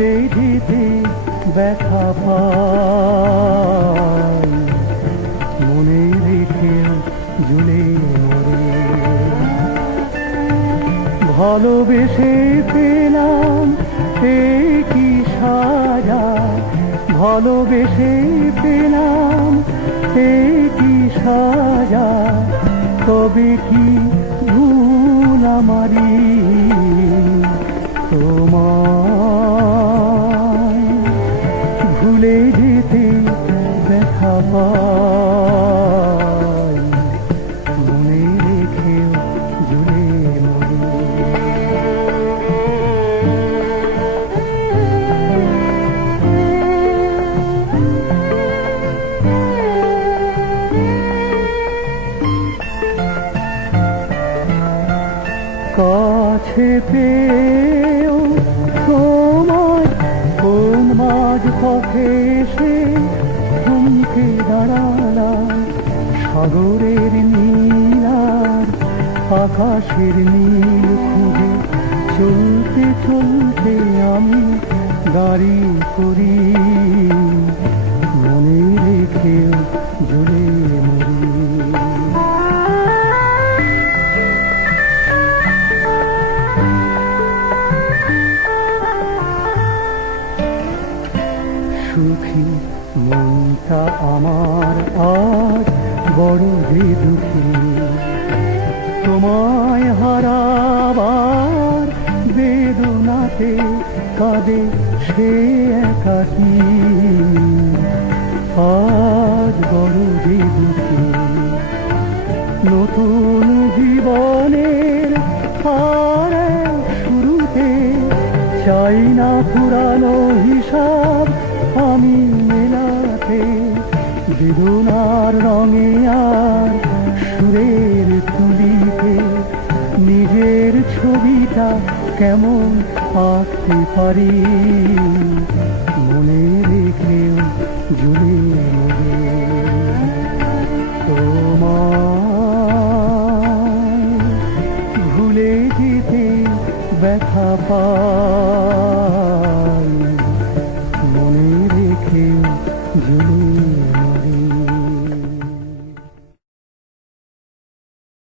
ভুলে যেতে ব্যথা পাই, মনে রেখে ঝুলে মরে। ভালোবেসে পেলাম এই কি সাজা, ভালোবেসে পেলাম এই কি সাজা, তবে কি ভুল আমারি তোমায় ভুলে যেতে ব্যথা পাই, মনে রেখেও ঝুলে মরে। কাছে পেয়েও তোমায় কোন মাঝ পথে এসে থমকে দাঁড়ালাম, সাগরের নীল আর আকাশের নীল খুঁজে চলতে চলতে আমি দাঁড়িয়ে করি, মনে রেখেও ঝুলে মরি। সুখী মনটা আমার আজ বড় দুঃখী, তোমায় হারাবার বেদনাতে কাঁদে সে একাকী, আজ বড় দুঃখী। নতুন জীবনের আর শুরুতে চাই না পুরানো হিসাব আমি মেলাতে, বেদনার রঙে আর সুরের তুলিতে নিজের ছবিটা কেমন আঁকতে পারি, মনে রেখেও ঝুলে মরে। তোমায় ভুলে যেতে ব্যথা পাই,